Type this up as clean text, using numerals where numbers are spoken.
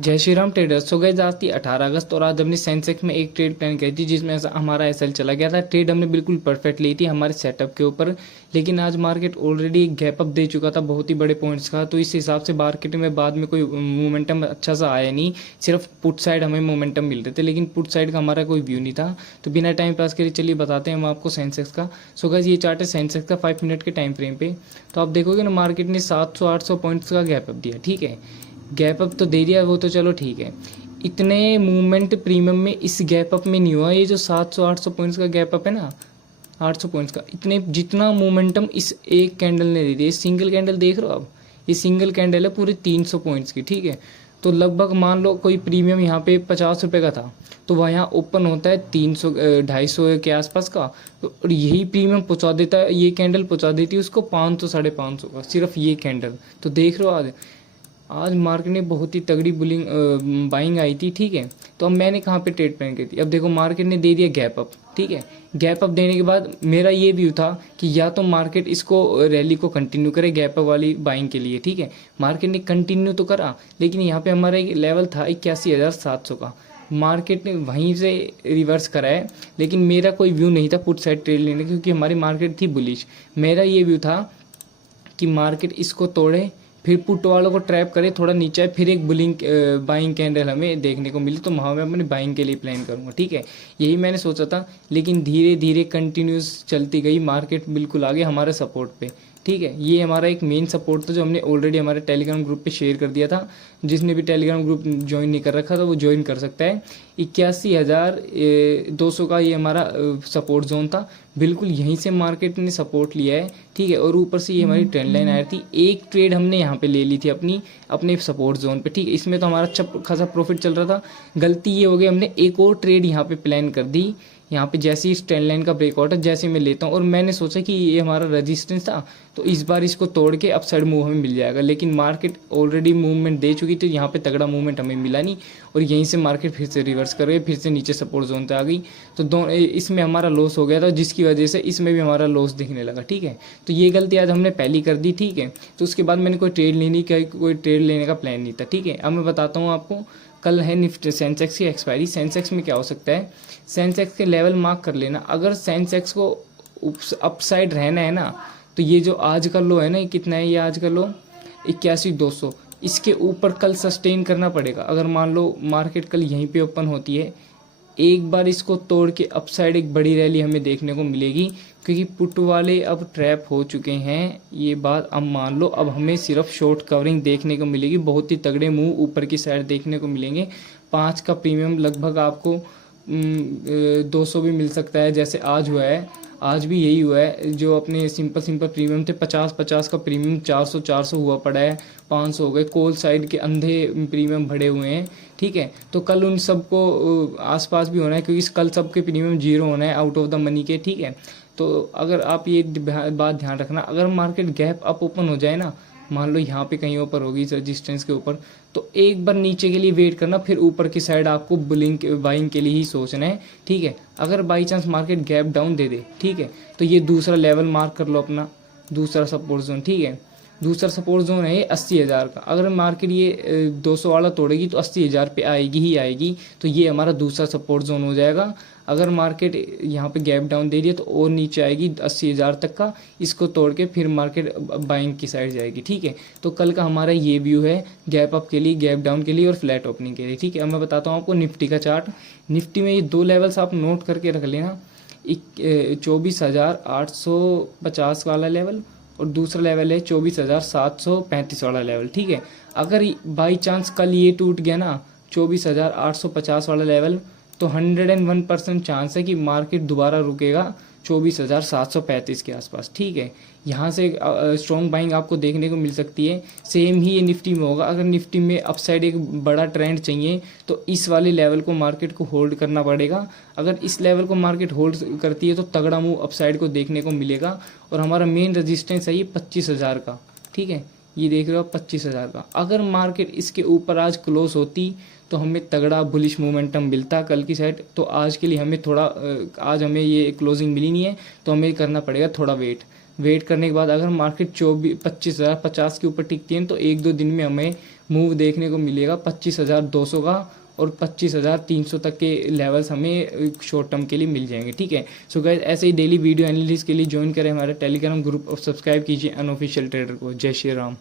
जय Shri Ram traders. So guys आज थी 18 अगस्त और आज हमने सेंसेक्स में एक ट्रेड प्लान करी थी जिसमें हमारा एसएल चला गया था। ट्रेड हमने बिल्कुल परफेक्ट ली थी हमारे सेटअप के ऊपर, लेकिन आज मार्केट ऑलरेडी गैप अप दे चुका था बहुत ही बड़े पॉइंट्स का। तो इस हिसाब से मार्केट में बाद में कोई मोमेंटम अच्छा सा आया नहीं, सिर्फ पुट साइड हमें मोमेंटम मिल रहे थे, लेकिन पुट साइड का हमारा कोई व्यू नहीं था। तो बिना टाइम पास करे चलिए बताते हैं हम आपको सेंसेक्स का। सो गाइस ये चार्ट है सेंसेक्स का 5 मिनट के टाइम फ्रेम पे। तो आप देखोगे ना मार्केट ने 700-800 पॉइंट्स का गैप अप दिया, ठीक है। गैप अप तो दे दिया, वो तो चलो ठीक है। इतने मूवमेंट प्रीमियम में इस गैप अप में नहीं हुआ। ये जो 700-800 पॉइंट्स का गैप अप है ना, 800 पॉइंट्स का, इतने जितना मोमेंटम इस एक कैंडल ने दे दिया। सिंगल कैंडल देख रहे हो आप, ये सिंगल कैंडल है पूरे 300 पॉइंट्स की, ठीक है। तो लगभग मान लो कोई प्रीमियम यहाँ पे 50 रुपये का था, तो वह यहाँ ओपन होता है 300 250 के आसपास का। तो और यही प्रीमियम पहुँचा देता है, ये कैंडल पहुँचा देती है उसको 500 550 का, सिर्फ ये कैंडल। तो देख रहे हो आज मार्केट ने बहुत ही तगड़ी बुलिंग बाइंग आई थी, ठीक है। तो अब मैंने कहाँ पे ट्रेड प्लान की थी, अब देखो मार्केट ने दे दिया गैप अप, ठीक है। गैप अप देने के बाद मेरा ये व्यू था कि या तो मार्केट इसको रैली को कंटिन्यू करे गैप अप वाली बाइंग के लिए, ठीक है। मार्केट ने कंटिन्यू तो करा, लेकिन यहाँ पे हमारा एक लेवल था 81,700 का, मार्केट ने वहीं से रिवर्स करा है। लेकिन मेरा कोई व्यू नहीं था पुट साइड ट्रेड लेने का, क्योंकि हमारी मार्केट थी बुलिश। मेरा ये व्यू था कि मार्केट इसको तोड़े, फिर पुट वालों को ट्रैप करे, थोड़ा नीचे फिर एक बुलिंग बाइंग कैंडल हमें देखने को मिली, तो वहाँ मैं अपनी बाइंग के लिए प्लान करूँगा, ठीक है। यही मैंने सोचा था, लेकिन धीरे धीरे कंटिन्यूस चलती गई, मार्केट बिल्कुल आगे हमारे सपोर्ट पे, ठीक है। ये हमारा एक मेन सपोर्ट था जो हमने ऑलरेडी हमारे टेलीग्राम ग्रुप पे शेयर कर दिया था। जिसने भी टेलीग्राम ग्रुप ज्वाइन नहीं कर रखा था वो ज्वाइन कर सकता है। 81,200 का ये हमारा सपोर्ट जोन था, बिल्कुल यहीं से मार्केट ने सपोर्ट लिया है, ठीक है। और ऊपर से ये हमारी ट्रेंड लाइन आई थी, एक ट्रेड हमने यहाँ पे ले ली थी अपने सपोर्ट जोन पे, ठीक है। इसमें तो हमारा अच्छा खासा प्रॉफिट चल रहा था। गलती ये हो गई, हमने एक और ट्रेड यहाँ पे प्लान कर दी। यहाँ पे जैसे ही इस ट्रेंड लाइन का ब्रेकआउट है, जैसे मैं लेता हूँ, और मैंने सोचा कि ये हमारा रेजिस्टेंस था, तो इस बार इसको तोड़ के अपसाइड मूव हमें मिल जाएगा। लेकिन मार्केट ऑलरेडी मूवमेंट दे चुकी थी, यहाँ पे तगड़ा मूवमेंट हमें मिला नहीं, और यहीं से मार्केट फिर से रिवर्स कर गई, फिर से नीचे सपोर्ट जोन पे आ गई। तो इसमें हमारा लॉस हो गया था, जिसकी वजह से इसमें भी हमारा लॉस दिखने लगा, ठीक है। तो ये गलती आज हमने पहली कर दी, ठीक है। तो उसके बाद मैंने कोई ट्रेड लेने का प्लान नहीं था, ठीक है। अब मैं बताता हूँ आपको, कल है निफ्टी सेंसेक्स की एक्सपायरी। सेंसेक्स में क्या हो सकता है, सेंसेक्स के लेवल मार्क कर लेना। अगर सेंसेक्स को अपसाइड रहना है ना, तो ये जो आज का लो है ना, ये कितना है, ये आज का लो 81,200, इसके ऊपर कल सस्टेन करना पड़ेगा। अगर मान लो मार्केट कल यहीं पे ओपन होती है, एक बार इसको तोड़ के अपसाइड एक बड़ी रैली हमें देखने को मिलेगी, क्योंकि पुट वाले अब ट्रैप हो चुके हैं। ये बात अब मान लो, अब हमें सिर्फ शॉर्ट कवरिंग देखने को मिलेगी, बहुत ही तगड़े मूव ऊपर की साइड देखने को मिलेंगे। 5 का प्रीमियम लगभग आपको 200 भी मिल सकता है, जैसे आज हुआ है। आज भी यही हुआ है, जो अपने सिंपल प्रीमियम थे 50-50 का प्रीमियम 400 हुआ पड़ा है, 500 हो गए। कोल साइड के अंधे प्रीमियम बढ़े हुए हैं, ठीक है। तो कल उन सबको आसपास भी होना है, क्योंकि कल सबके प्रीमियम 0 होना है आउट ऑफ द मनी के, ठीक है। तो अगर आप ये बात ध्यान रखना, अगर मार्केट गैप अप ओपन हो जाए ना, मान लो यहाँ पे कहीं ऊपर होगी रेजिस्टेंस के ऊपर, तो एक बार नीचे के लिए वेट करना, फिर ऊपर की साइड आपको बाइंग के लिए ही सोचना है, ठीक है। अगर by chance market gap down दे दे, ठीक है, तो ये दूसरा लेवल मार्क कर लो अपना, दूसरा सपोर्ट जोन, ठीक है। दूसरा सपोर्ट जोन है 80,000 का। अगर मार्केट ये 200 वाला तोड़ेगी तो 80,000 पे आएगी ही आएगी, तो ये हमारा दूसरा सपोर्ट जोन हो जाएगा। अगर मार्केट यहाँ पे गैप डाउन दे रही है तो और नीचे आएगी 80,000 तक का, इसको तोड़ के फिर मार्केट बाइंग की साइड जाएगी, ठीक है। तो कल का हमारा ये व्यू है गैप अप के लिए, गैप डाउन के लिए और फ्लैट ओपनिंग के लिए, ठीक है। अब मैं बताता हूँ आपको निफ्टी का चार्ट। निफ्टी में ये 2 लेवल्स आप नोट करके रख लेना, 24,850 वाला लेवल, और दूसरा लेवल है 24,735 वाला लेवल, ठीक है। अगर बाई चांस कल ये टूट गया ना 24,850 वाला लेवल, तो 101% चांस है कि मार्केट दोबारा रुकेगा 24,735 के आसपास, ठीक है। यहाँ से स्ट्रॉन्ग बाइंग आपको देखने को मिल सकती है। सेम ही ये निफ्टी में होगा। अगर निफ्टी में अपसाइड एक बड़ा ट्रेंड चाहिए तो इस वाले लेवल को मार्केट को होल्ड करना पड़ेगा। अगर इस लेवल को मार्केट होल्ड करती है तो तगड़ा मूव अपसाइड को देखने को मिलेगा। और हमारा मेन रजिस्टेंस है ये 25,000 का, ठीक है। ये देख रहे हो 25,000 का। अगर मार्केट इसके ऊपर आज क्लोज होती तो हमें तगड़ा बुलिश मोमेंटम मिलता कल की साइड। तो आज के लिए हमें थोड़ा, आज हमें ये क्लोजिंग मिली नहीं है, तो हमें करना पड़ेगा थोड़ा वेट करने के बाद अगर मार्केट 25,050 के ऊपर टिकती है तो 1-2 दिन में हमें मूव देखने को मिलेगा 25,200 का, और 25,300 तक के लेवल्स हमें शॉर्ट टर्म के लिए मिल जाएंगे। ठीक है, सो गाइस ऐसे ही डेली वीडियो एनालिसिस के लिए ज्वाइन करें हमारा टेलीग्राम ग्रुप और सब्सक्राइब कीजिए अनऑफिशियल ट्रेडर को। जय श्री राम।